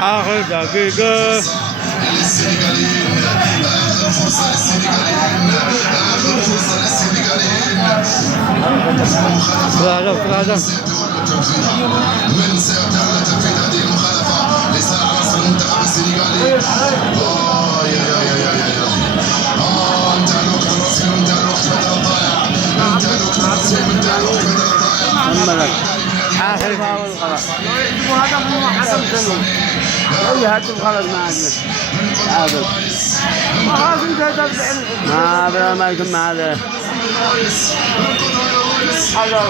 آخر دقيقة. فرادة من سيتم تنفيذ هذه المخالفة لصالح عناصر المنتخب السنغالي. انتهى الوقت الرسمي وانتهى الوقت بدل الضائع. انتهى الوقت الرسمي وانتهى الوقت بدل الضائع. آخر فاول غلط. وهذا هو حكم سنون. أي هدف غلط ما عندنا. هذا. ما هذا ما يكون هذا. هذا.